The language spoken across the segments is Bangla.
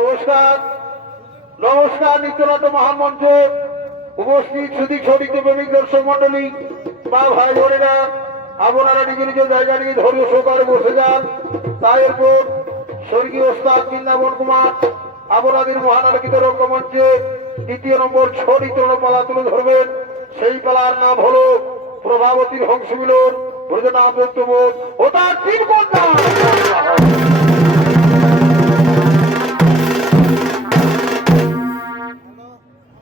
নমস্কার নমস্কার। নিত্যনাথ মহান মঞ্চে উপস্থিত সুদী ছড়িত প্রেমিক দর্শক মন্ডলী বা ভাই বোনেরা, আপনারা নিজ নিজ জায়গা নিয়ে ধৈর্য সহকারে বসে যান। তাই এরপর স্বর্গীয় ওস্তাদ বৃন্দাবন কুমার আপনাদের মহান আলোকিত রঙ্গমঞ্চে দ্বিতীয় নম্বর ছড়িত পালা তুলে ধরবেন। সেই পালার নাম হলো প্রভাবতীর হংস মিলন ব্রজনাথ দত্তবোধ ও তার তিন কন্যা।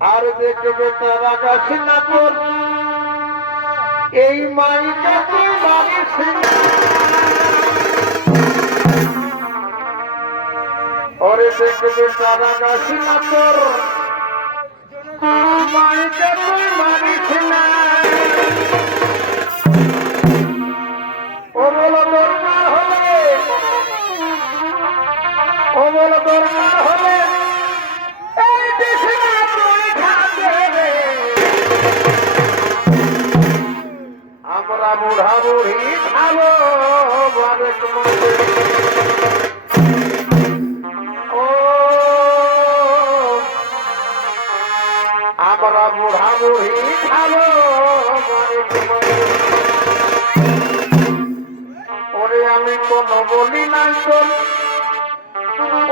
আর দেখবে তারা গাছ না তোর এই মাইটা তুই মানিস ওরে দেখবে তারা গাছ না তোর মাইটা তুই মানিস না। ও বলো দরকার হলে ও বলো দরকার হলে আমরা বুড়া বুড়ি খাবো ও আমরা বুড়া বুড়ি খাবো ওরে আমি কোনো বলি নাই তোর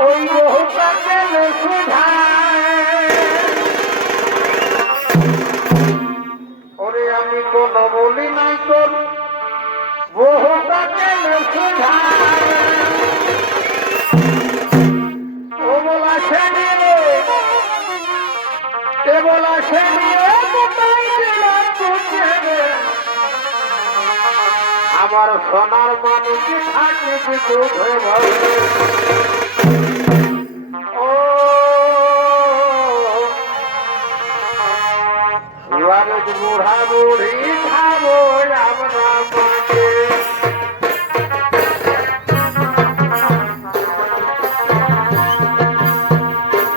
ওই বহুটাকে ওরে আমি কোনো বলি নাই তোর বহুটাকে ও বলা সে বলা সে আমার সোনার মানুষ থাকে দুধে ভরে ও বুড়া বুড়ি খাবো আমরা মাকে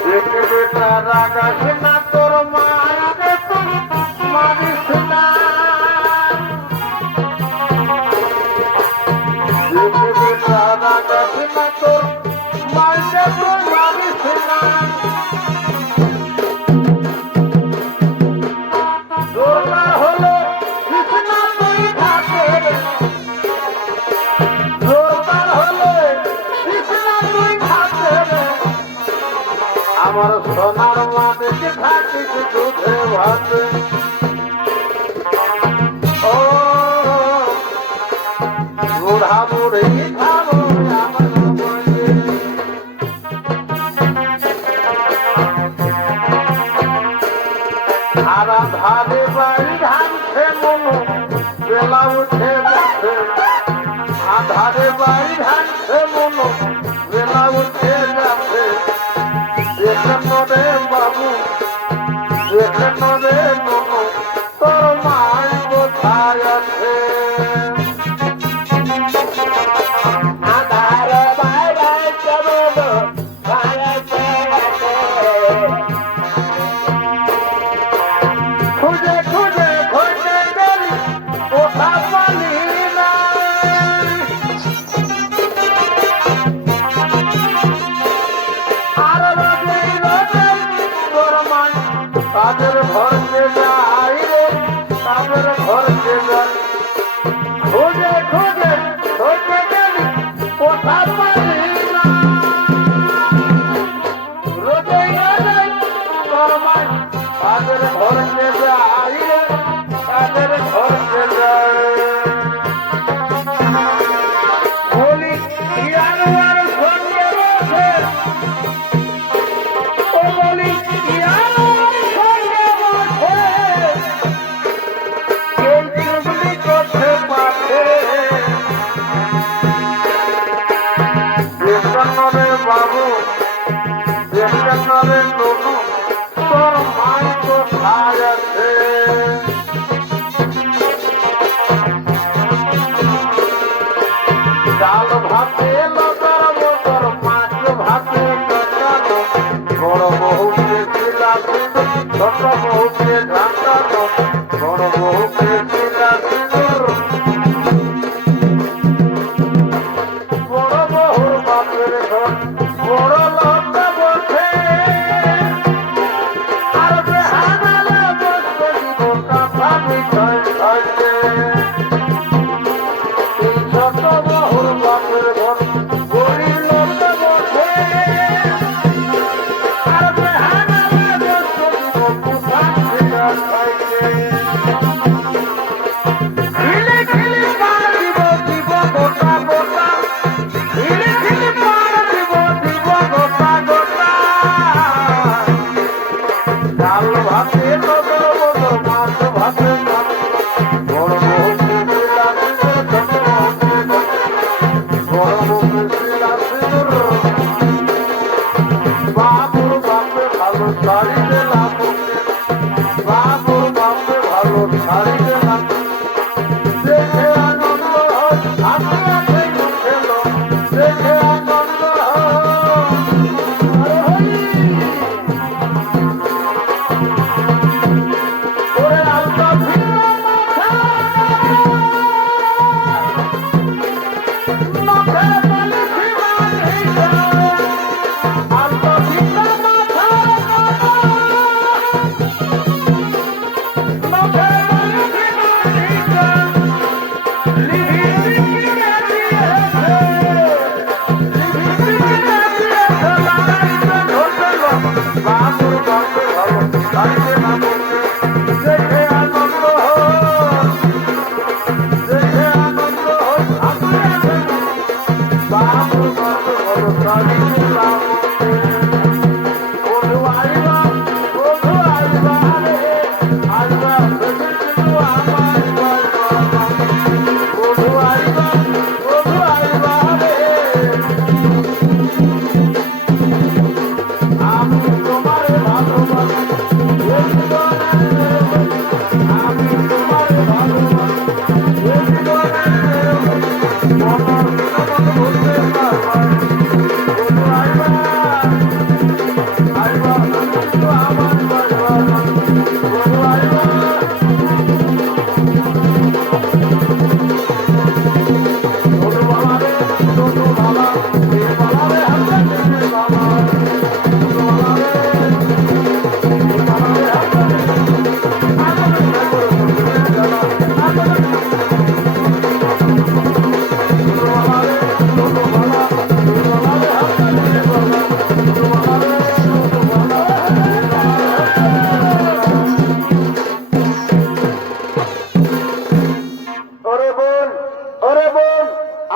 দেখবে তারা গাছ না তোর মারে মারিস না। দেখবে তারা গাছ না তোর মারে তোর মারিস না। আমার সোনার মানুষ থাকিস দুধে ভাতে ও বুড়া বুড়ি খাবো সারা ধারে বাড়ি ধানছে মনো বেলা উঠে যাচ্ছে আধারে বাড়ি ধানছে মনো বেলা উঠে যাচ্ছে। রে বাবু রে ননু তোর মাই কোথায় আছে আধারে বাইরে চমন খুঁজে খুঁজে খুঁজে গেলি কোথা পালি না তাদের ঘরকে যাই রে তাদের ঘরকে যাই খুঁজে খুঁজে খুঁজে গেলি কোথা পারি না রোজে রোজে তোর মাই তাদের ঘরকে যাই রে তাদের ঘরকে যাই বলি ইয়ার সঙ্গে রয়েছে ও বলি ইয়ার বাবু রে ননু তোর মাই কোথায় আছে ডাল ভাতে লগাবো তোর মাছ ভাতে কাটানো বড় বহুকে বিলাসী ছোট বহুকে ঢাকানো বড় বহুকে বিলাসী বড় বহুর বাপের ঘর বড় লোক শাড়িতে না পড়তে মা তোর বাপে ভালো শাড়িতে না দেখে আনন্দ হয় আমি আছে খেলো দেখে আনন্দ ওরে আলতা ভিড়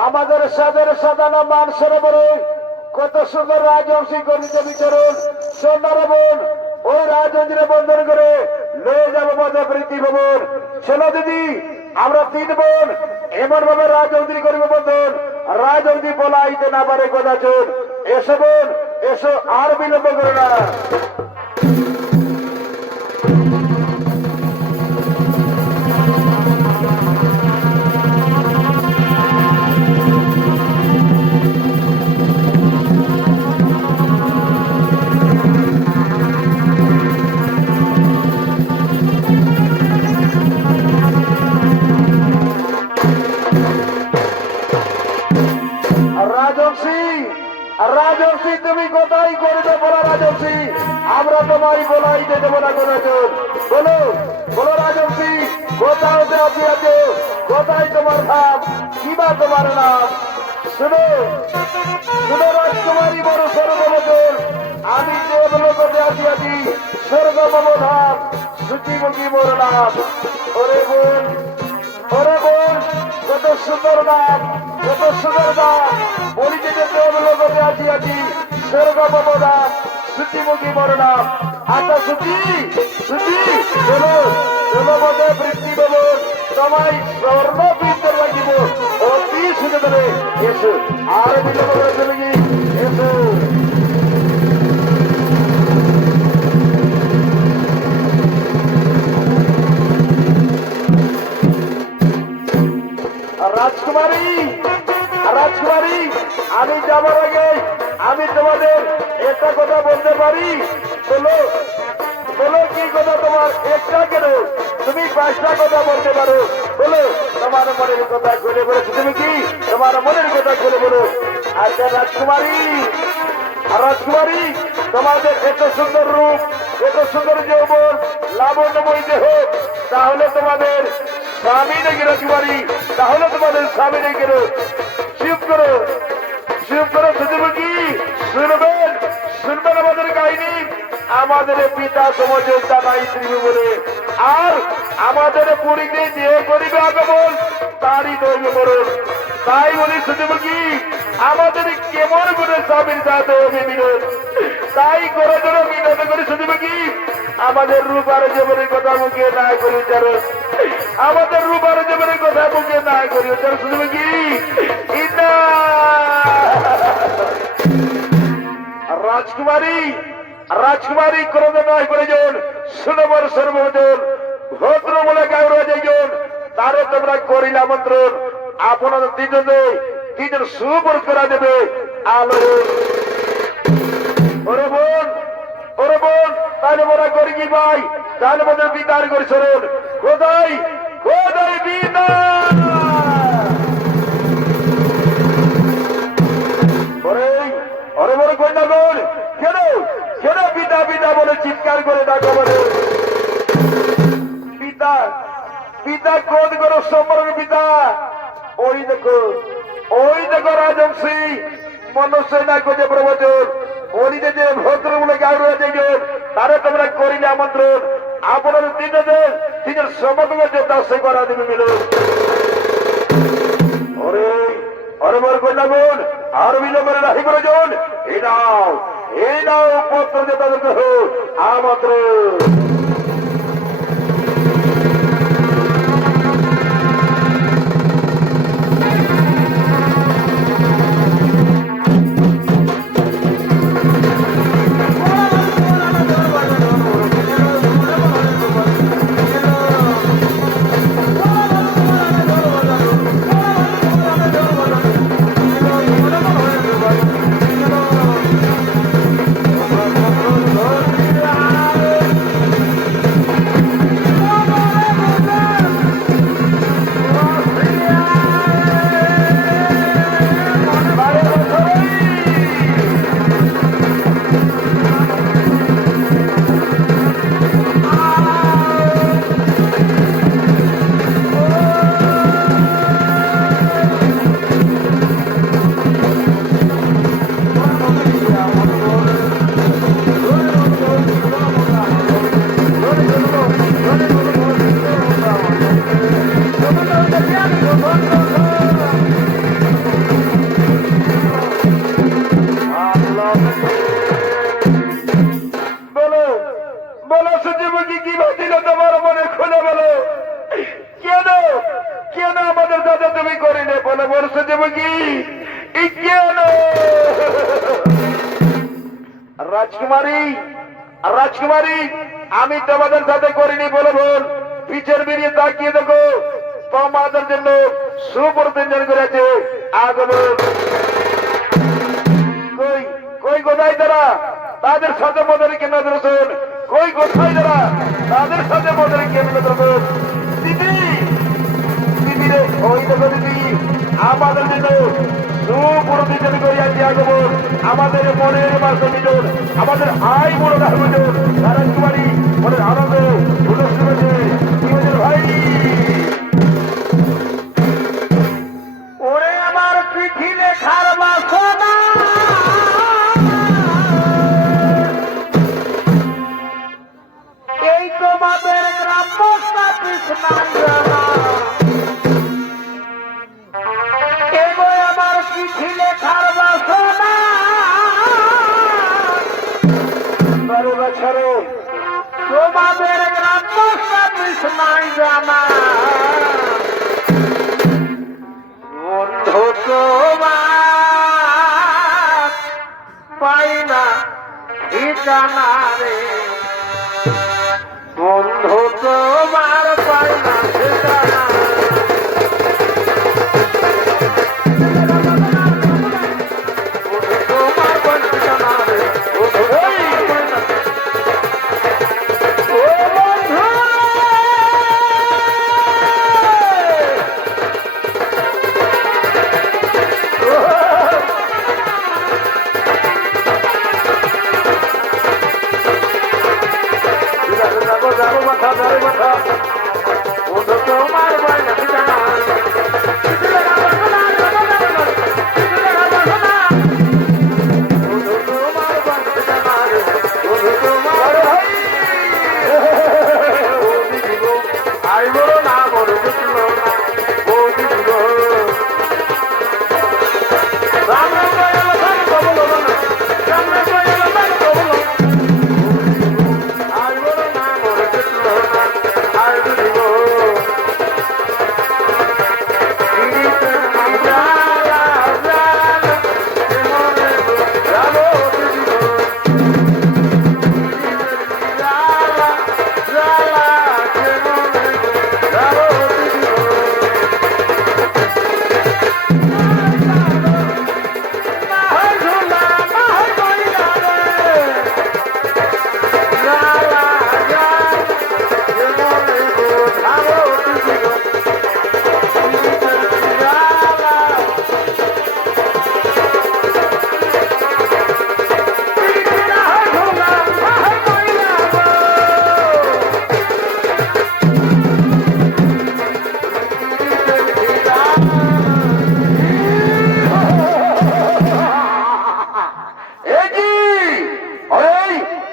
আমাদের সাদের সাজানো মান সরোবরে কত সুন্দর রাজবংশী গণিত বিচরণ সোনার বোন ওই রাজন্দ্রে বন্ধন করে লয়ে যাবো মধ্যপ্রীতি ভবন ছেলে দিদি আমরা 3 বোন এমন ভাবে রাজন্দ্রী করিব বন্ধন রাজন্দ্রী বলাইতে না পারে কদাচন এসো বোন এসো আর বিলম্ব করে না রাজবংশী তুমি কোথায় করবে বলো রাজবংশী আমরা তোমায় বলাইতে দেবো না কোনজন বলো বলো রাজবংশী কোথাও আছি আছে কোথায় তোমার ভাব কিবা তোমার নাম শুনো শুনো রাজকুমারী বড় স্বর্গবচন আমি দেবলোকতে আছি আছি স্বর্গমম ধাম সূচিমুখী মোর নাম ওরে বোন কত সুন্দর নাম কত সুন্দর নাম বলিতে যে দেবলোকতে আছি আছি স্বর্গমম ধাম সূচিমুখী মোর নাম আচ্ছা সূচি সূচি চলো চলো মধ্যে বৃত্তি দেব তোমায় স্বর্ণ বৃত্ত লাগিব অতি শুনে দেবে এসো আর বিলম্ব করে চলে গিয়ে এসো রাজকুমারী রাজকুমারী আমি যাবার আগে আমি তোমাদের একটা কথা বলতে পারি বলো বলো কি কথা তোমার একটা কেন তুমি 5টা কথা বলতে পারো বলো তোমার মনের কথা খুলে বলেছো তুমি কি তোমার মনের কথা খুলে বলো আচ্ছা রাজকুমারী রাজকুমারী তোমাদের এত সুন্দর রূপ এত সুন্দর যৌবন লাবণ্যময় দেহ তাহলে তোমাদের স্বামী নাকি রাজকুমারী তাহলে তোমাদের স্বামী নাকি চুপ করো শুধু কি শুনবেন শুনবেন আমাদের কাহিনী আমাদের পিতা সমাজের দানাই স্ত্রী বলে আর আমাদের পুরীতে যে করিবে আগমন তারই দৈব করুন তাই বলি শুধু কি আমাদের কেমন করে স্বামীর সাথে হবে বিনোদ তাই করে ধরো বিনোদ করে শুধু কি আমাদের রূপ আর জীবনের কথা মুখে না করি উচ্চারণ আমাদের রূপ আর জীবনের কথা মুখে না করি উচ্চারণ শুধু কি রাজকুমারী রাজকুমারী ক্রোধ নয় প্রয়োজন, সুনবর সর্বজন ভদ্র বলে গাউরা যেজন, তারে তোমরা করিলে আমন্ত্রণ। আপনাদের তিনজন সুবর করা দেবে আলো। ওরে বোন তাহলে মোরা করি কি ভাই, তাহলে মোদের বিদার করে শরণ। কোথায় বিদা? ওরে বড় কন্যা বোন, কেন পিতা বলে চিৎকার করে ডাকো বলে? পিতা কোন করো সম্পর্ক পিতা? ওই দেখো রাজবংশী মনুষ্য না কোজে প্রবচন, ওই যে ভদ্র বলে গাড়ি রয়েছে তারা তোমরা করিলে আমন্ত্রণ। আপনার তিনজন সমগ্র দাসে করা দেবে মিলে। ওরে মোর কন্যা বোন, আর বিলম্বরে রাহি প্রয়োজন। এই নাও পত্র যে তাদের আমন্ত্রণ। রাজকুমারী আমি তোমাদের সাথে করিনি বলে বল, পিছের বেরিয়ে তাকিয়ে দেখো তোমাদের জন্য সুপ্রতিজ্ঞান করেছে আগমন। কই কোথায় তারা? তাদের সাথে মদের কেন দর্শন? কই কোথায় তারা? তাদের সাথে মদের কেন দর্শন? দিদি রে, ওই দেখো দিদি আমাদের জন্য সুপ্রতিজ্ঞান করিয়াছে আগমন। আমাদের মনের মাঝে মিলন, আমাদের আয় বড় রাজজন রাজকুমারী মনের আনন্দ উল্লাস করেছে। কি হয়েছে ভাই? ওরে আমার চিঠি লেখার বাসনা, এই তোমাদের গ্রাম্য আমার চিঠি লেখার বাসনা। বছরে তোমাদের গ্রাম্য নাই জানা, বন্ধু তোমার পাই না ঠিকানা রে, বন্ধু তোমার পাই না ঠিকানা।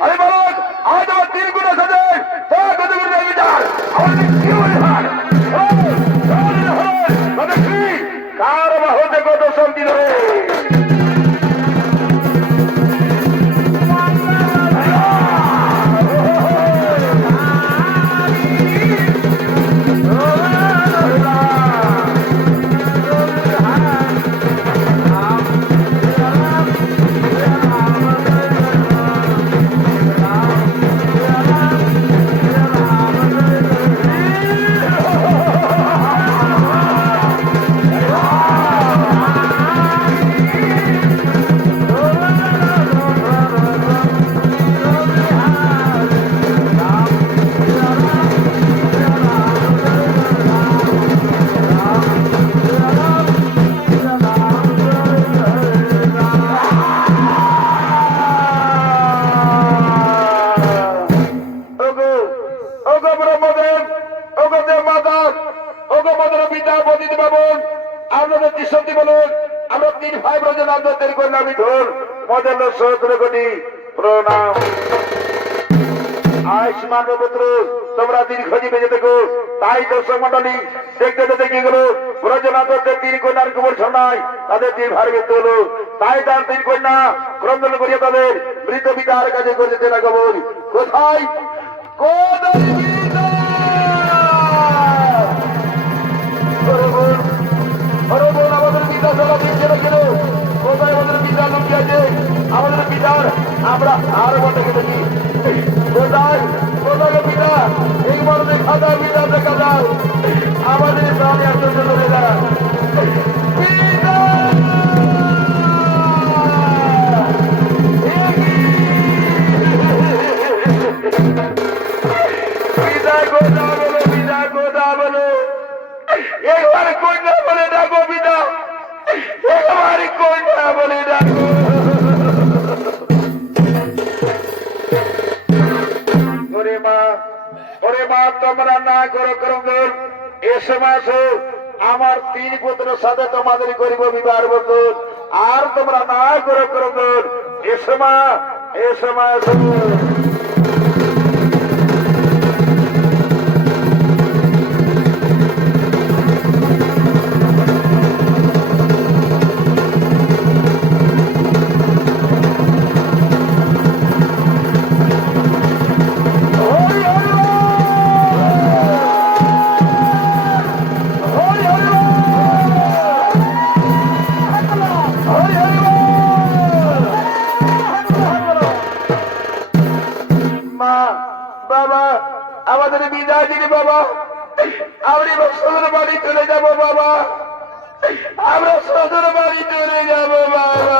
আরে বালক আজ আমার 3 গুণ আছে তা কত গুণ বিচার আমাদের কি বলিহার কার বাহুতে কত শান্তি ধরে প্রণাম আয়ুষ্মান পুত্র তোমরা দীর্ঘজীবী যেতে গো তাই দর্শক মন্ডলী দেখতে দেখতে কি গেল ব্রজনাথের 3 কন্যার কুমার ছড়ায় তাদের 3 ভাই মৃত্যু হলো তাই তার 3 কন্যা ক্রন্দন করিয়া তাদের মৃত পিতার কাছে করেছে না খবর কোথায় আমাদের পিতা সবাই দিচ্ছে না কেন কোথায় আমাদের পিতা লুকিয়েছে আমাদের পিতার আমরা আর বটে গেছি কোথায় কোথায় পিতা একবার দেখা দাও পিতা দেখা দাও আমাদের সামনে এত চলে যারা পিতা কোথা বলো পিতা কোথা বলো একবার কন্যা বলে ডাকো পিতা একবার কন্যা বলে ডাকো তোমরা না করো করঙ্গল এ সময় আমার 3 পুত্রের সাথে তোমাদের করিব বিবাহ বন্ধন আর তোমরা না করো করঙ্গল এ সময় আমাদের বিদায় দিন বাবা আমরা শ্বশুর বাড়ি চলে যাব বাবা আমরা শ্বশুর বাড়ি চলে যাব বাবা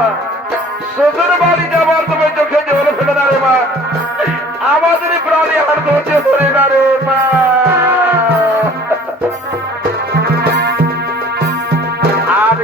মা শ্বশুর বাড়ি যাবার তুমি চোখে জল ফেলে না রে মা আমাদের প্রাণী আর ধরতে ধরে না রে মা আর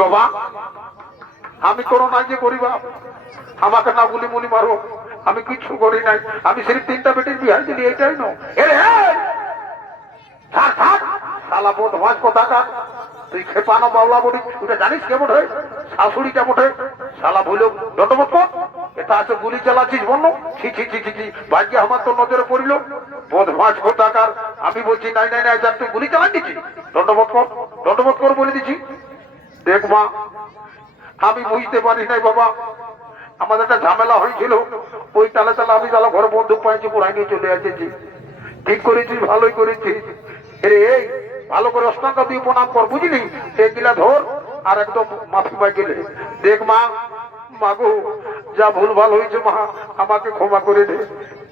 বাবা আমি কোনো নাই যে করি বাপ আমাকে না গুলি মুলি মারো আমি কিছু করি নাই আমি সেই 3টা বেটির বিহার দিলি এইটাই নো শালা বোধ মাছ কোথাকা তুই খেপানো বাউলা বলি তুই জানিস কেমন হয় শাশুড়ি কেমন হয় শালা ভুলেও দণ্ডবোধ কর এটা আছে গুলি চালাচ্ছিস বন্য ছি ছি ছি ছি ছি ভাগ্যে আমার তো নজরে পড়িল বোধ মাছ কোথাকার আমি বলছি নাই নাই নাই যার তুই গুলি চালাই দিচ্ছি দণ্ডবোধ কর বলে দিচ্ছি দেখ মা আমি বুঝতে পারি নাই বাবা আমাদের একটা ঝামেলা হয়েছিল ওই তালে তালে আমি তাহলে ঘরে বন্দুক পাইছি পুরাই নিয়ে চলে আসেছি ঠিক করেছিস ভালোই করেছিস রে এই ভালো করে অষ্টাঙ্গ দিয়ে প্রণাম কর বুঝলি এগুলা ধর আর একদম মাফি পাই গেলে দেখ মা মাগো যা ভুল ভাল হয়েছে মা আমাকে ক্ষমা করে দে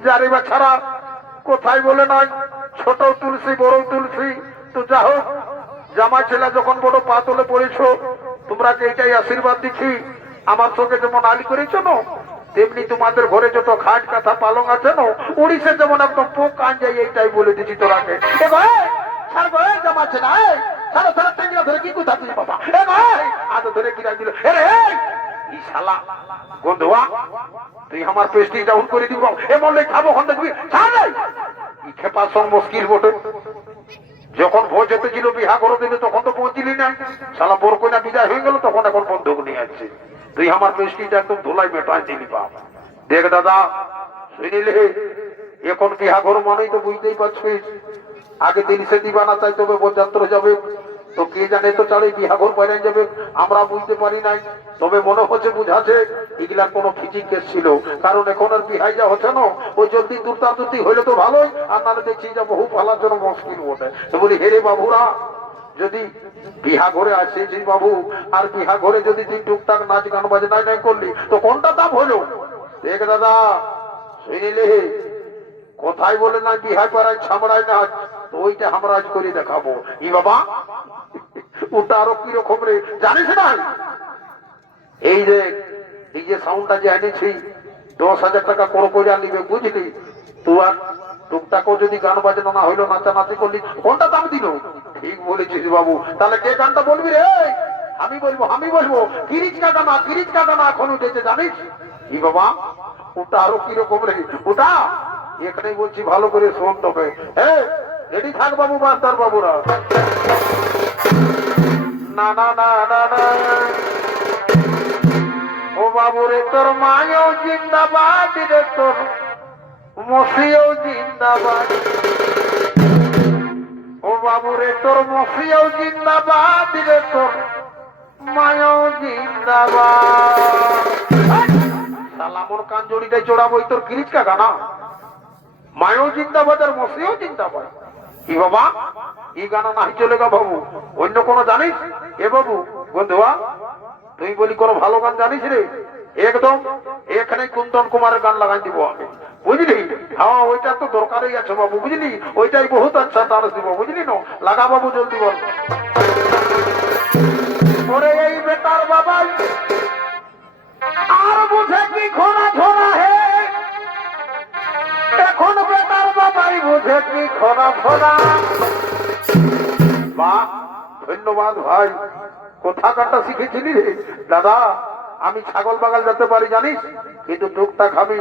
যারে বা ছাড়া কোথায় বলে নয় ছোট তুলসী বড় তুলসী তো যা হোক জামাই ছেলে যখন বড় পা তুলে পড়েছো তোমরা এইটাই আশীর্বাদ দিচ্ছি আমার সঙ্গে যেমন আলি করেছো না তেমনি তোমাদের ঘরে যত খাট কাঁথা পালং আছে না উড়িষ্যা যেমন একদম পোক আন যায় এইটাই বলে দিচ্ছি তোরাকে জামা ছেলে সারা সারা টেঙ্গিরা ধরে কি কোথা তুই বাবা আদো ধরে কিরা দিল ই শালা গন্ধুয়া তুই আমার পেস্টি ডাউন করে দিব এ বললে খাবো হন দেখবি ছাড় ই খেপা সং মুশকিল বটে যখন ভোজ যেতে ছিল বিহা করে দিলে তখন তো পৌঁছিলি না শালা বোর কইনা বিদায় হয়ে গেল তখন এখন বন্ধুক নিয়ে আসছে তুই আমার পেস্টিটা একদম ধুলাই মেটাই দিলি বাপ দেখ দাদা শুনিলে এখন বিহা ঘর মানেই তো বুঝতেই পারছিস আগে দিন সে দিবা না তাই তবে বরযাত্র যাবে তো কে জানে তো চালে বিহা ঘর বাইরে যাবে আমরা বুঝতে পারি নাই তবে মনে হচ্ছে বুঝাছে এগুলার কোনো ফিজিক কেস ছিল কারণ এখন আর বিহাই যা হচ্ছে না ওই জলদি দুর্তাদুর্তি হইলে তো ভালোই আর নাহলে দেখছি যা বহু পালার জন্য মুশকিল বটে তো বলি হেরে বাবুরা যদি বিহা ঘরে আসেছিস বাবু আর বিহা ঘরে যদি তিন টুকটাক নাচ গান বাজনাই নাই করলি তো কোনটা দাম হলো দেখ দাদা শুনিলে কোথায় বলে না বিহাই পাড়ায় ছামড়ায় না তো ওইটা আমরা আজ করে দেখাবো ই বাবা ওটা আরো কিরকম রে জানিস না এই যে সাউন্ডটা যে এনেছি 10,000 টাকা করে করে নিবে বুঝলি তুই আর টুকটাকও যদি গান বাজনা না হইলো নাচানাচি করলি কোনটা দাম দিল ঠিক বলেছিস বাবু তাহলে কে গানটা বলবি রে আমি বলবো কিরিচ কাটা না এখন উঠেছে জানিস ই বাবা ওটা আরো কিরকম রে ওটা এখানেই বলছি ভালো করে শোন তোকে হ্যাঁ রেডি থাক বাবু মাস্টার বাবুরা না না না না না ও বাবু রে তোর মায়ও জিন্দাবাদ রে তোর মসিও জিন্দাবাদ ও বাবু রে তোর মসিও জিন্দাবাদ রে তোর মায়ও জিন্দাবাদ শালা মোর কান জড়িটাই জোড়াবই তোর গিরিজ কাকা না মায়ও জিন্দাবাদ আর মসিও জিন্দাবাদ কি বাবা এই গানা নাই চলেগা বাবু অন্য কোন জানিস এ বাবু বন্ধুয়া তুই বলি কোন ভালো গান জানিস রে একদম এখানে কুন্দন কুমারের গান লাগাই দিব আমি বুঝলি হ্যাঁ ওইটা তো দরকারই আছে বাবু বুঝলি ওইটাই বহুত আচ্ছা ডান্স দিব বুঝলি না লাগা বাবু জলদি বল ওরে এই বেটার বাবাই আর বুঝে কি খোনা ছোনা হে এখন বেটার বাবাই বুঝে কি খোনা ছোনা মা ধন্যবাদ ভাই কোথা কাটা শিখেছিলি রে দাদা আমি ছাগল বাগাল যেতে পারি জানিস কিন্তু টুকটাক আমি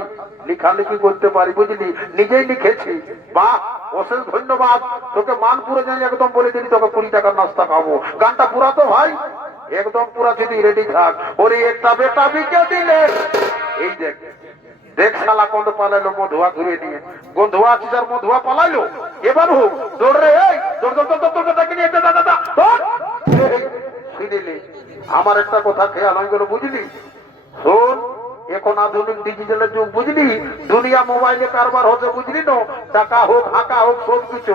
লেখালেখি করতে পারি বুঝলি নিজেই লিখেছি বাহ অশেষ ধন্যবাদ তোকে মানপুরে যাই একদম বলে দিলি তোকে 20 টাকার নাস্তা খাবো গানটা পুরা তো ভাই একদম পুরা যদি রেডি থাক ওরে একটা বেটা বিকে দিলে এই দেখ দেখ শালা কোন পালাইলো মধুয়া ঘুরে নিয়ে বন্ধুয়া আছিস আর মধুয়া পালাইলো এবার হোক দৌড় রে এই দৌড় দৌড় দৌড় দৌড় দেখে নিয়ে দাদা দাদা শুনিলি আমার একটা কথা খেয়াল হয়ে গেল বুঝলি শোন এখন আধুনিক ডিজিটালের যুগ বুঝলি দুনিয়া মোবাইলে কারবার হচ্ছে বুঝলি না টাকা হোক হাঁকা হোক সব কিছু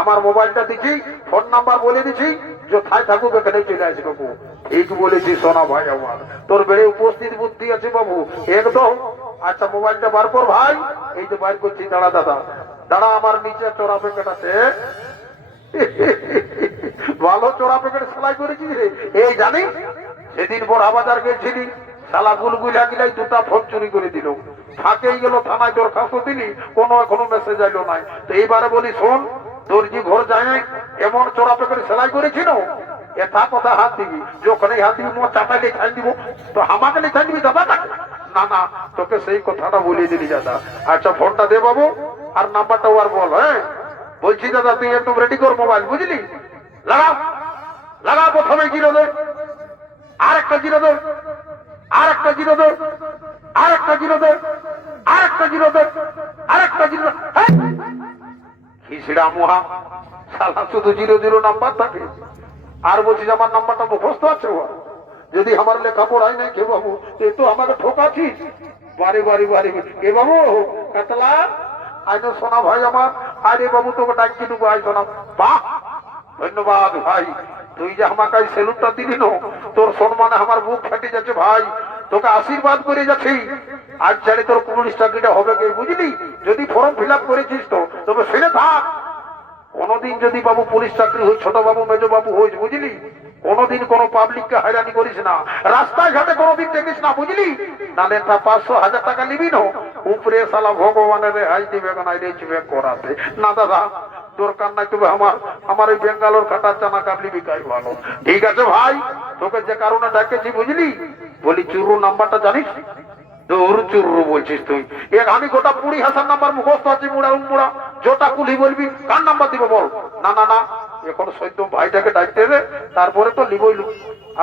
আমার মোবাইলটা দিচ্ছি ফোন নাম্বার বলে দিচ্ছি কোথায় থাকুক এখানে চলে আসি বাবু ঠিক বলেছি সোনা ভাই আমার তোর বেড়ে উপস্থিত বুদ্ধি আছে বাবু একদম আচ্ছা মোবাইলটা বার কর ভাই এই যে বাইর করছি দাঁড়া দাদা দাঁড়া আমার নিচে চোরা প্যাকেট আছে ভালো চোরা প্যাকেট সেলাই করেছিস রে এই জানি সেদিন বড় বাজার গেছিলি শালা গুলগুলা গিলাই 2টা ফোন চুরি করে দিল ফাঁকেই গেল থানায় দরখাস্ত দিলি কোনো এখনো মেসেজ আইলো নাই তো এইবারে বলি শোন দর্জি ঘর যায় এমন চোরা প্যাকেট সেলাই করেছিল এথা কথা হাত দিবি যখন হাত দিবি তোমার চাটাই লেখাই দিব তো আমাকে লেখাই দিবি দাদা না না তোকে সেই কথাটা বলিয়ে দিলি দাদা আচ্ছা ফোনটা দে বাবু আর নাম্বারটা আর বল হ্যাঁ বলছি দাদা তুই একদম রেডি কর মোবাইল বুঝলি লাগা লাগা প্রথমে জিরো দে আর একটা জিরো দে আর একটা জিরো দে আর একটা জিরো দে আর একটা জিরো দে আর একটা জিরো খিসড়া মুহা শালা শুধু 00 নাম্বার থাকে আর বলছিস আমার নাম্বারটা মুখস্থ আছে যদি আমার লেখাপড়াই নাই কে বাবু এ তো আমাকে ঠকাচ্ছিস বাড়ি বাড়ি বাড়ি এ বাবু কাতলা আইনো সোনা ভাই আমার আরে বাবু তোকে ডাকি দেবো আই সোনা বাহ ধন্যবাদ ভাই তুই যে আমাকে সেলুটটা দিলি নো তোর সম্মানে আমার বুক ফাটে যাচ্ছে ভাই তোকে আশীর্বাদ করে যাচ্ছি আজ ছাড়ে তোর 19 চাকরিটা হবে কে বুঝলি যদি ফর্ম ফিল আপ করেছিস তো তবে শুনে থাক কোনদিন যদি বাবু পুলিশ চাকরি হই ছোট বাবু মেজ বাবু হইস বুঝলি কোনদিন কোন পাবলিককে হয়রানি করিস না রাস্তায় ঘাটে কোনদিন দেখিস না বুঝলি নালে তা 500,000 টাকা নিবি না উপরে শালা ভগবানের রেহাই দিবে না রেচবে করাতে না দাদা দরকার নাই তবে আমার এই বেঙ্গালোর কাটা চানা কাবলি বিকাই ভালো ঠিক আছে ভাই তোকে যে কারণে ডাকেছি বুঝলি বলি চুরু নাম্বারটা জানিস দৌড় চুরু বলছিস তুই আমি গোটা 20,000 নাম্বার মুখস্থ আছি মুড়া উমুড়া জোটা কুলি বলবি কার নাম্বার দিব বল না না না এখন সৈন্য ভাইটাকে ডাকতে দে তারপরে তো লিবই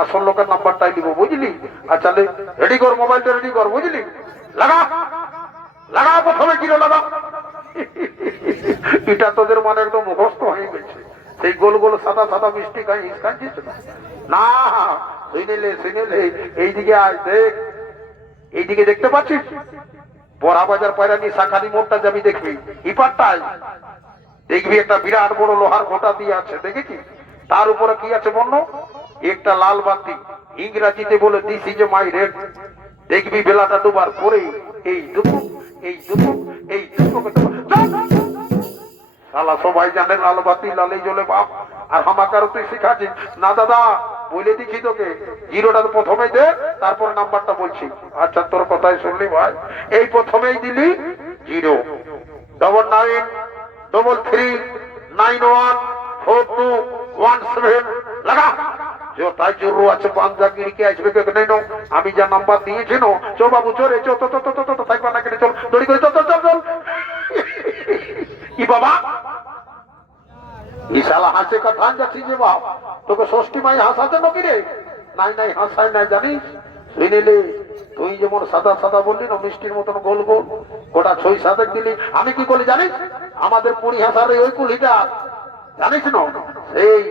আসল লোকের নাম্বারটাই লিব বুঝলি আচ্ছা রেডি কর মোবাইলটা রেডি কর বুঝলি লাগা লাগা প্রথমে কিলো লাগা এটা তোদের মানে একদম মুখস্থ হয়ে গেছে সেই গোল গোল সাদা সাদা মিষ্টি খাই খাচ্ছিস না শুনেলে এইদিকে আয় দেখ এইদিকে দেখতে পাচ্ছিস বড়া বাজার পায়রানি শাখারি মোড়টা যাবি দেখবি ইপারটায় দেখবি একটা বিরাট বড় লোহার ঘোটা দিয়ে আছে দেখেছি তার উপরে কি আছে বন্য একটা লাল বাতি ইংরাজিতে বলে দিস ইজ মাই রেড দেখবি বেলাটা ডুবার পরে এই দুপুর এই দুপুর এই দুপুর শালা সবাই জানে লাল বাতি লালেই জ্বলে বাপ আর হামাকারও তুই শিখাচ্ছিস না দাদা বলে দিচ্ছি তোকে জিরোটা তো প্রথমেই দে তারপর নাম্বারটা বলছি আচ্ছা তোর কথাই শুনলি ভাই এই প্রথমেই দিলি 09933914217 লাগা তাই জরু আছে পাঞ্জা গিরিকে আসবে কে নেই নো আমি যা নাম্বার দিয়েছি নো চো বাবু চলে চো তো থাকবা না কেটে চল দড়ি করে চল কি বাবা ইশালা হাসে কথা যাচ্ছি যে বাপ তোকে ষষ্ঠী মাই হাসাতে নাকি রে নাই হাসাই নাই জানিস শুনিলে তুই যেমন সাদা সাদা বললি না মিষ্টির মতন গোল গোল গোটা 6-7 দিলি আমি কি করি জানিস আমাদের পরিহাসার ওই কুলিটা জানিস না সেই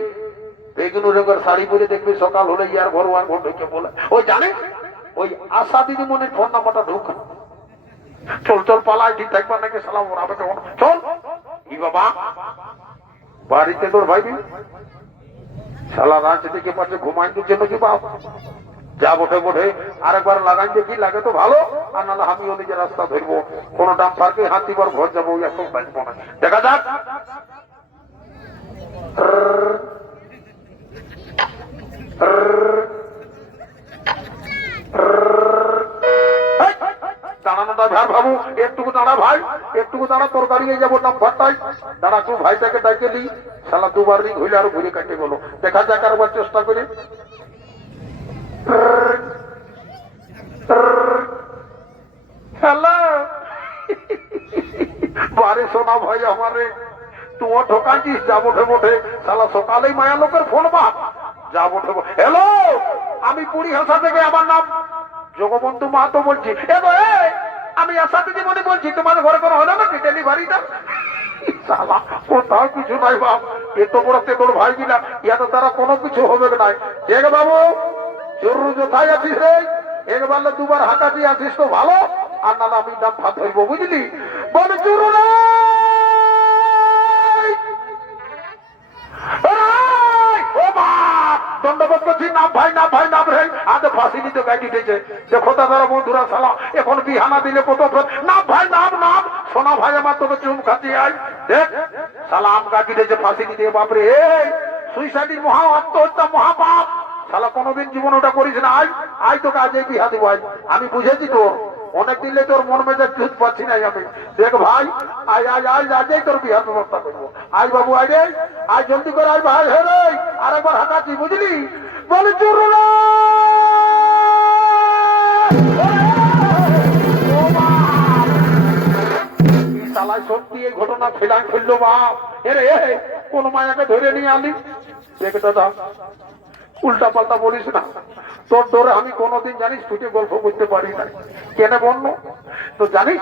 বেগুনি রঙের শাড়ি পরে দেখবি সকাল হলে ইয়ার ভরওয়ান ঘর ঢুকে বলে ওই জানিস ওই আশা দিদিমণির ফোন নাম্বারটা ঢুক চল চল পালাই ঠিক থাকবার নাকি সালাম ওরাবে কেমন চল কি বাবা বাড়িতে তোর ভাই শালা রাত থেকে পাশে ঘুমাই জন্য কি বাপ যা বটে বটে আরেকবার লাগাই দেখি লাগে তো ভালো আর নাহলে আমিও নিজের রাস্তা ধরবো কোন ডাম পার্কে হাতিবার ঘর যাবো এত বাঁচবো না দেখা যাক দাঁড়ানোটা ঝাড় ভাবু একটুকু দাঁড়া ভাই একটুকু দাঁড়া তোর গাড়িয়ে যাবো নাম ভাট্টাই দাঁড়া তুই ভাইটাকে ডাকে নি শালা দুবার রিং হইলে আরো ঘুরে কাটে গেলো দেখা যাক আরবার চেষ্টা করে হ্যালো বারে সোনা ভাই আমারে তুও ঠকাইছিস যা বটে বটে শালা সকালেই মায়া লোকের ফোন বা যা বটে হ্যালো আমি পরিহাসা থেকে আমার নাম জগবন্ধু মাহাতো বলছি আমি আশা দিদিমণি বলছি তোমার ঘরে কোনো হলো নাকি ডেলিভারিটা শালা কোথাও কিছু নাই বাপ এত বড় তোর ভাই কিনা ইয়াতে তারা কোনো কিছু হবে নাই দেখ বাবু জরুর কোথায় আছিস রে একবার দুবার হাঁকা দিয়ে আছিস তো ভালো আর না আমি দাম ভাত ধরবো বুঝলি বলে চুরু দণ্ডবোধ করছি নাম ভাই নাম ভাই নাম রে আজ ফাঁসি নিতে গাড়ি উঠেছে দেখো দাদারা বন্ধুরা শালা এখন বিহানা দিলে কত নাম ভাই নাম নাম সোনা ভাই আমার তোকে চুম খাতি আয় দেখ শালা আম গাড়ি উঠেছে ফাঁসি নিতে বাপরে সুইসাইডের মহা আত্মহত্যা মহাপাপ শালা কোনোদিন জীবন ওটা করিস না আয় আয় তোকে আজ এই বিহা দিব আমি বুঝেছি তোর অনেক দিলে তোর মন মেজাজ দুধ পাচ্ছি না আমি দেখ ভাই আয় আয় আয় আজই তোর বিহার ব্যবস্থা করবো আয় বাবু আয় রে আয় জলদি করে আয় ভাই হে রে আরেকবার হাঁটাচ্ছি বুঝলি বলে চুর শালায় সত্যি এই ঘটনা ফেলা ফেললো বাপ এরে কোন মায়াকে ধরে নিয়ে আলি দেখ দাদা উল্টা পাল্টা বলিস না তোর ধরে আমি কোনোদিন জানিস ফুটে গল্প করতে পারি না কেন বন্য তো জানিস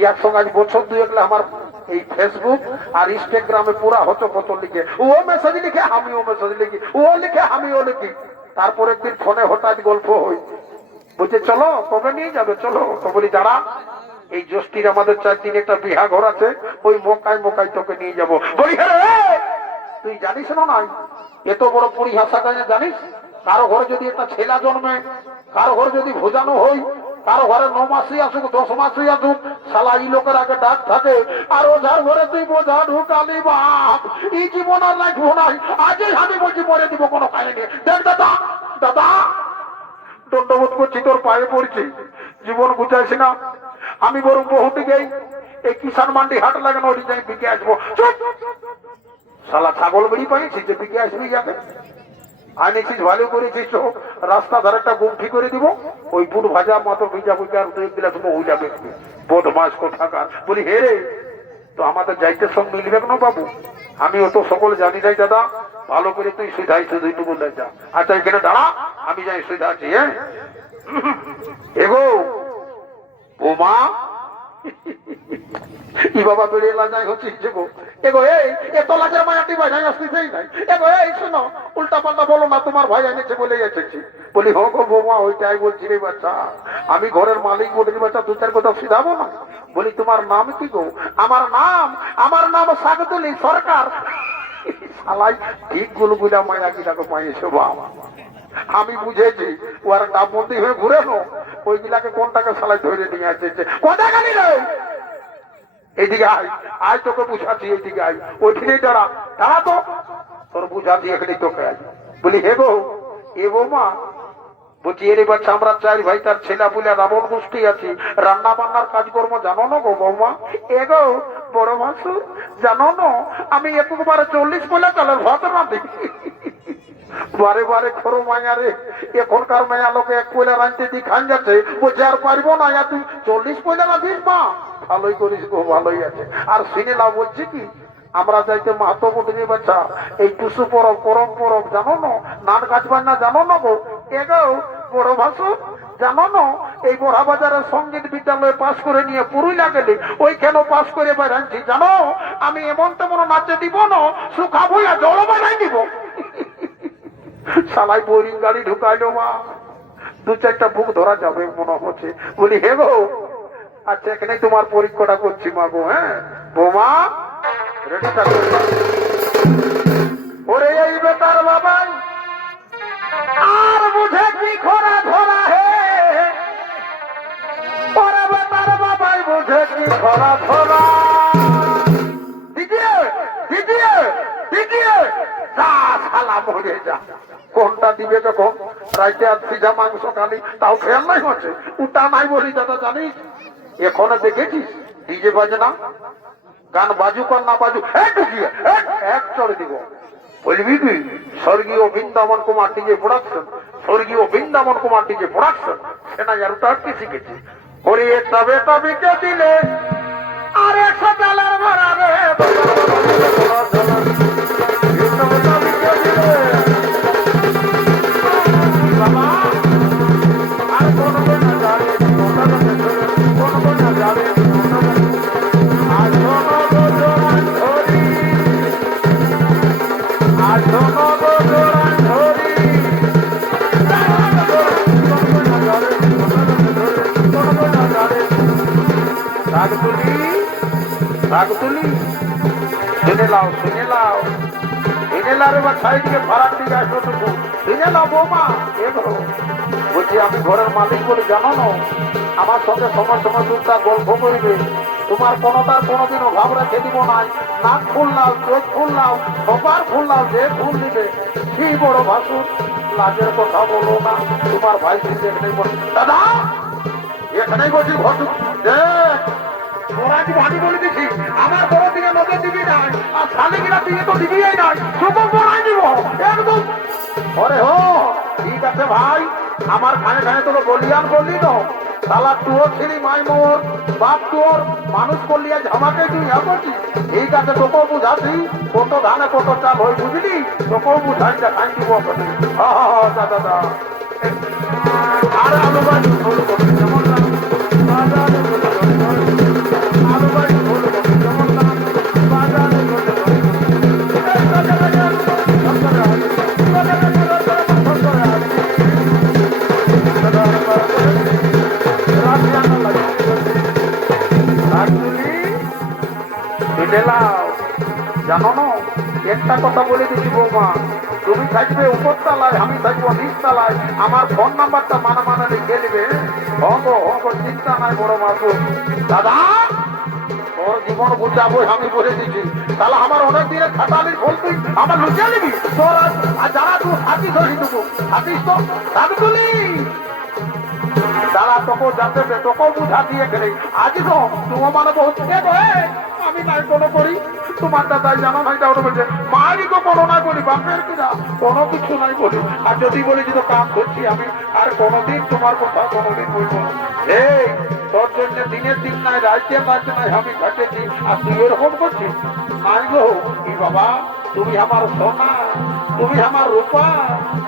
ইয়ার সঙ্গে আজ বছর 2 একলে আমার এই ফেসবুক আর ইনস্টাগ্রামে পুরা হতো কত লিখে ও মেসেজ লিখে আমিও মেসেজ লিখি ও লিখে আমিও লিখি তারপর একদিন ফোনে হঠাৎ গল্প হই বলছে চলো কবে নিয়ে যাবে চলো তো বলি দাঁড়া এই জ্যোষ্ঠীর আমাদের 4 দিন একটা বিহা ঘর আছে ওই মোকায় মোকায় তোকে নিয়ে যাবো বলি হ্যাঁ তুই জানিস না নাই এত বড় পরিহাসা জানিস কারো ঘরে যদি একটা ছেলা জন্মে কারো ঘরে যদি ভোজানো হয় কারো ঘরে 9 মাসই আসুক 10 মাসই আসুক শালা এই লোকের আগে ডাক থাকে আর ওঝার ঘরে তুই বোঝা ঢুকালি বাপ এই জীবন আর রাখবো নাই আজই আমি বলছি মরে দিব কোনো কাহিনী নেই দেখ দাদা দাদা দণ্ডবোধ করছি তোর পায়ে পড়ছি জীবন বুঝাইছি না আমি বরং বহুতে গেই এই কিষান মান্ডি হাট লাগানো ওটি যাই বিকে আসবো শালা ছাগল বেড়ি পাইছি যে বিকে আসবি যাবে আনিছিস ভালো করেছিস রাস্তা ধারে একটা গুমঠি করে দিব ওই বুট ভাজা মতো ভিজা বুঝা আর 2 গ্লাস হয়ে যাবে বদমাস কোথাকার বলি হে রে তো আমাদের যাইতে সব মিলবে না বাবু আমি অত সকল জানি যাই দাদা ভালো করে তুই সুধাই শুধুইটুকু যা আচ্ছা এখানে দাঁড়া আমি যাই সুধা আছি হ্যাঁ এগো বোমা ই বাবা বেরিয়ে লাজাই হচ্ছে গো এগো এই এত লাজের মায়াটি বাজাই আসতেছেই নাই এগো এই শোনো উল্টা পাল্টা বলো না তোমার ভাই এনেছে বলে এসেছি বলি হো গো বৌমা ওইটাই বলছি রে বাচ্চা আমি ঘরের মালিক বলি বাচ্চা 2-4 কথা শিখাবো না বলি তোমার নাম কি গো আমার নাম সাগতুলি সরকার শালাই ঠিক গুলগুলা মায়া কিটাকে পাইয়েছো বাবা আমি বুঝেছি ওর ডাববন্দি হয়ে ঘুরে নো ওইগুলাকে কোনটাকে শালাই ধরে নিয়ে আসছে কোথা গেলি রে এইদিকে আয় আয় তোকে বুঝাচ্ছি এইদিকে আয় ওইখানেই দাঁড়া দাঁড়া তো তোর বুঝাচ্ছি এখানে তোকে আয় বলি হে গো এ বৌমা বলছি এর বাচ্চা আমরা 4 ভাই তার ছেলা পুলা রাবণ গোষ্ঠী আছি রান্না বান্নার কাজকর্ম জানো না গো বৌমা এ গো বড় মাসু জানো না আমি একবারে 40 পয়লা চালের ভাত রাঁধি বারে বারে খরো মায়া রে এখনকার মায়া লোকে 1 পয়লা রাঁধতে দি খান যাচ্ছে বলছে আর পারবো না তুই 40 পয়লা রাঁধিস মা ভালোই করিস গো ভালোই আছে আর সিনেলা বলছি কি আমরা যাইতে মাহাতো বটে বাচ্চা এই টুসু পরব করম পরব জানো না নাট গাছ বান্না জানো না গো এগো বড় ভাসু জানো না এই বড়া বাজারের সঙ্গীত বিদ্যালয়ে পাশ করে নিয়ে পুরুলিয়া গেলে ওই কেন পাশ করে বেড়াচ্ছি জানো? আমি এমন তেমন নাচে দিব না, শুকাবো আর জল বানাই দিব। সালাই বোরিং গাড়ি ঢুকাইলো মা, দু চারটা বুক ধরা যাবে মনে হচ্ছে। বলি হে গো, আচ্ছা এখানে তোমার পরীক্ষাটা করছি মা গো। হ্যাঁ বৌমা রেডি থাকো। ওরে এই বেটার বাবাই আর বুঝে কি খরা ধরা হে, ওরে বেটার বাবাই বুঝে কি খরা ধরা। দিদিয়ে দিদিয়ে দিদিয়ে যা শালা মরে যা। কোনটা দিবে তখন? রাইতে আর সিজা মাংস খালি, তাও খেয়াল নাই হচ্ছে। উটা নাই বলি দাদা জানিস, এখনো দেখেছিস ডিজে বাজে না, গান বাজুক আর না বাজুক এক চড়ে দিব। বলবি কি স্বর্গীয় বৃন্দাবন কুমার ডিজে প্রোডাকশন, স্বর্গীয় বৃন্দাবন কুমার ডিজে প্রোডাকশন, সেনা যার ওটা কি শিখেছি। ওরে একটা বেটা বিকে দিলে আর 100 ডলার ভরাবে, বাবা আর কোন না যাবে কোন না যাবে। আর শুনে লাও শুনে লাও শুনে লাও রে বা সাইডকে ভাড়ার দিকে আসো টুকু শুনে লাও বৌমা। দেখো বলছি আমি ঘরের মালিক বলে জানো না, আমার সঙ্গে সময় সময় দুটা গল্প করিবে। তোমার কোনোটার কোনোদিনও ভাব রেখে দিব নাই। নাক ফুল নাও, চোখ ফুল নাও, সবার ফুল নাও, যে ফুল দিবে সেই বড় ভাসুর। লাজের কথা বলো না, তোমার ভাই এখানেই বল। দাদা এখানেই বলছি ঘর দেখ তোরা কি ভাবি বলে দিচ্ছি আমার বড় দিকে নজর দিবি নাই, আর শালি কিনা দিকে তো দিবি নাই, সুযোগ বড়াই দিব একদম। ওরে হো ঠিক আছে ভাই, আমার খানে খানে তোকে বলিয়ান বললি তো শালা তুও ছিলি মাই মোর বাপ তোর মানুষ করলি আজ আমাকে তুই করছিস। ঠিক আছে তোকেও বুঝাছি, কত ধানে কত চাল হয় বুঝলি, তোকেও বুঝাই যা খাই দিব। দাদা আর আলু বাড়ি যেমন আলু বাড়ি যেমন বাজারে জানো না একটা কথা বলে দিচ্ছি বৌমা, তুমি থাকবে উপর তলায়, আমি থাকবো নিচ তলায়। আমার ফোন নাম্বারটা মানে লিখে নেবে। চিন্তা নাই বড় মাসু। দাদা তোর জীবন বুঝাবো আমি বলে দিচ্ছি, তাহলে আমার অনেক দিনের খাটালির ফল তুই আমার লুচিয়ে নিবি। তোর আর যারা তুই হাতিস হলি টুকু হাতিস তো দাবি তুলি দাঁড়া তোকেও জানতে তোকেও বুঝা দিয়ে গেলে আজ তো তোমার মানে বহুত আমি নাই কোনো করি। তোমার দাদাই জানো নাই তাহলে বলছে মায়েরই তো কোনো নাই বলি, বাপের কিনা কোনো কিছু নাই বলি। আর যদি বলি যে তো কাম করছি আমি, আর কোনোদিন তোমার কথা কোনোদিন বলবো না। এই তোর জন্য দিনের দিন নাই রাইতে নাই আমি ঘটেছি, আর তুই এরকম করছিস নাই গো। কি বাবা তুমি আমার সোনা, তুমি আমার রূপা,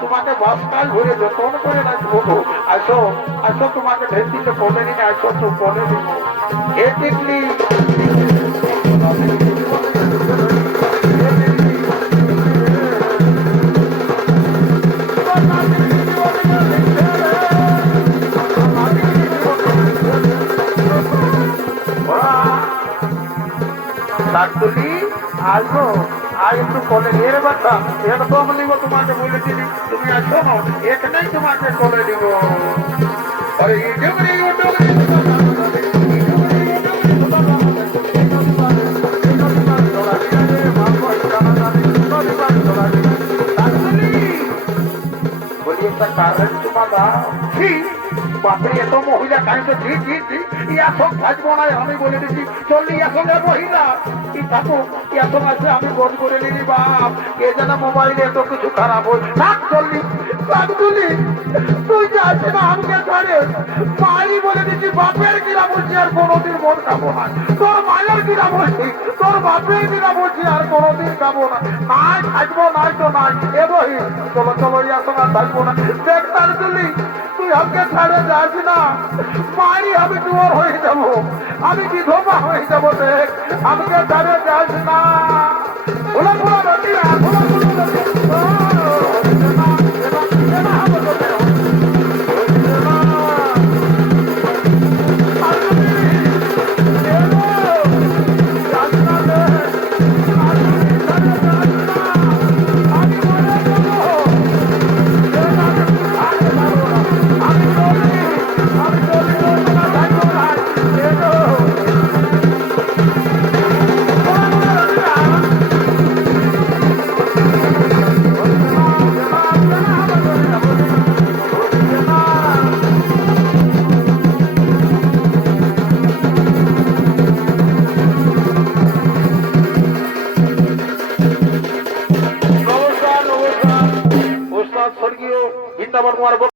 তোমাকে বাসকাল ঘুরে যতন করে রাখবো। আসো আসো তোমাকে ঢের দিতে বলে নিয়ে আসো তো বলে দিব। এ টিকলি শাকতুলি আসবো আর একটু কোলে নিয়ে বাচ্চা একদম নিব। তোমাকে বলেছিলি তুমি আসো না, এখানেই তোমাকে কোলে দিব। আরে বলি একটা কারেন্ট তোমার বাপরে এত মহিলা কাহিনী ইয়া সব থাকবো না। আমি বলে দিচ্ছি চললি সঙ্গে মহিলা কি থাকো ইয়া সঙ্গে আছে আমি বোধ করে নিলি বাপ কে যেন মোবাইলে এত কিছু খারাপ হয় থাক চললি তুই যে আছে না আমাকে ছাড়ে মাই বলে দিচ্ছি বাপের কিনা বলছি আর কোনোদিন মদ খাবো না, তোর মায়ের কিনা বলছি, তোর বাপের কিনা বলছি আর কোনোদিন খাবো না। নাই থাকবো, নাই তো নাই। এ বহি চলো চলো, ইয়ার সঙ্গে আর থাকবো না। দেখ তার দিল্লি, তুই আমাকে ছাড়ে যাস না, মারি আমি ডুয়ার হয়ে যাবো, আমি বিধবা হয়ে যাবো। দেখ আমাকে ছাড়ে যাস না। ভোলা ভোলা রটিয়া, ভোলা ভোলা রটিয়া। নমস্কার নমস্কার। ওস্তাদ স্বর্গীয় বৃন্দাবন কুমার